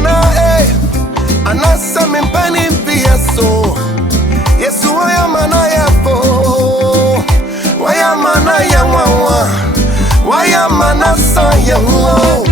Nana, eh, anasa me penny via so. Yes, why am I for? Why am I young? Why am I not so young?